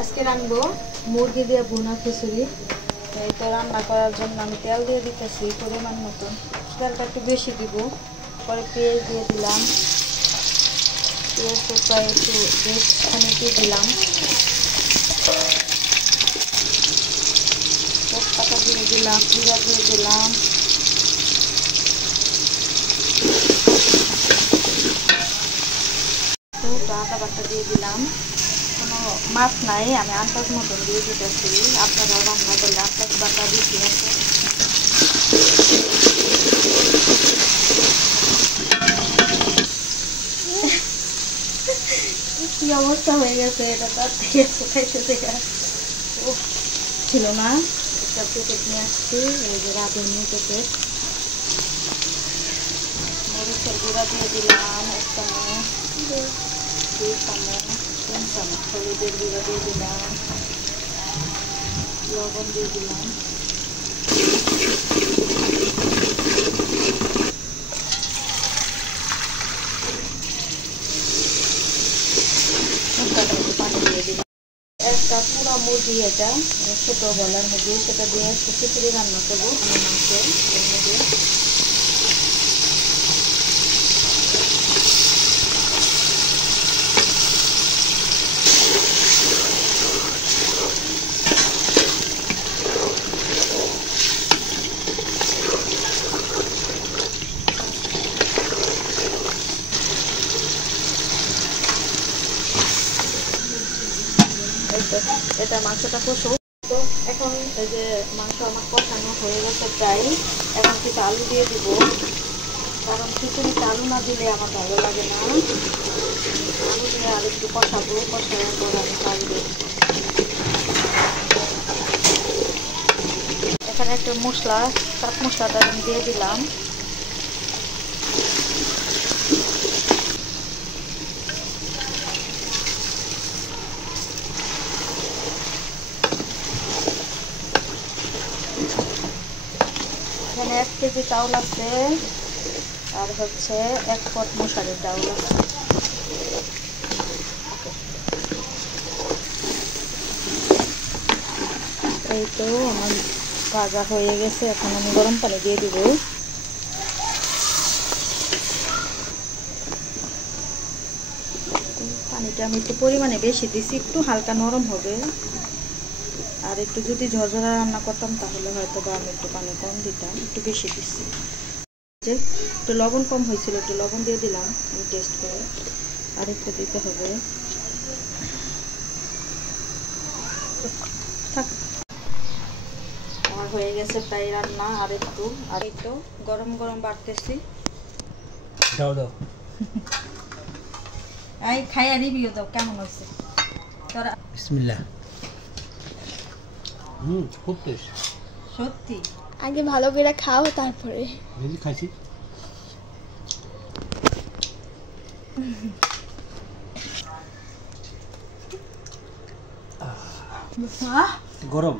আজকে রান্নাবো মুরগি দিয়ে ভুনা খিচুড়ি। এই তো রান্না করার জন্য আমি তেল দিয়ে দিতেছি পরিমাণ মতন। তেলটা একটু বেশি দিব। পরে পেঁয়াজ দিয়ে দিলাম, পেঁয়াজটা প্রায় একটু বেশ খানিকই দিলাম। তেজপাতা দিয়ে দিলাম, জিরা দিয়ে দিলাম, আদা বাটা দিয়ে দিলাম। কোনো মাছ নাই, আমি আন্দাজ মতন দিয়ে দিতেছি। আপনারাও রান্না করলে আন্দাজ বাটা বেশি আছে। কি অবস্থা হয়ে গেছে, এটা তার থেকে শুকাইতে থেকে ছিল না। একটা প্যাকেট নিয়ে আসছি, এই যে রাঁধুনি প্যাকেট। মরিচের গুঁড়া দিয়ে দিলাম 1 চামচ, 2 চামচ, 3 চামচ হলুদের গুঁড়া দিয়ে দিলাম, লবণ দিয়ে দিলাম, পানি দিয়ে দিলাম। একটা পুরা মুরগি, এটা ছোট গলার মুরগি, সেটা দিয়ে একটু খিচুড়ি রান্না করবো। আমার মাংস এর মধ্যে এটা মাংসটা কষো। তো এখন এই যে মাংস আমার কষানো হয়ে গেছে প্রায়। এখন কিছু আলু দিয়ে দিব, কারণ খিচুড়িতে আলু না দিলে আমার ভালো লাগে না। আলু দিয়ে আর একটু কষাবো, কষানোর পর আমি চাল দেব। এখানে একটা মশলা, চাট মশলাটা আমি দিয়ে দিলাম। এখানে 1 কেজি চাউল আছে, আর হচ্ছে 1 পট মশারির চাউল আছে। এই তো আমার ভাজা হয়ে গেছে। এখন আমি গরম পানি দিয়ে দিব। পানিটা আমি একটু পরিমাণে বেশি দিছি, একটু হালকা নরম হবে। আর একটু যদি ঝরঝরা রান্না করতাম তাহলে হয়তো বা আমি একটু পানি কম দিতাম, একটু বেশি দিচ্ছি। যে একটু লবণ কম হয়েছিল, একটু লবণ দিয়ে দিলাম আমি টেস্ট করে। আর একটু দিতে হবে। থাক, আমার হয়ে গেছে প্রায় রান্না। আর একটু, আর একটু গরম গরম বাড়তেছি। দাও দাও, এই খাইয়া রিভিউ দাও কেমন হয়েছে তোরা। বিসমিল্লাহ। খুব টেস্ট সত্যি। আগে ভালো করে খাও, তারপরে ভেজি খাইছি। গরম।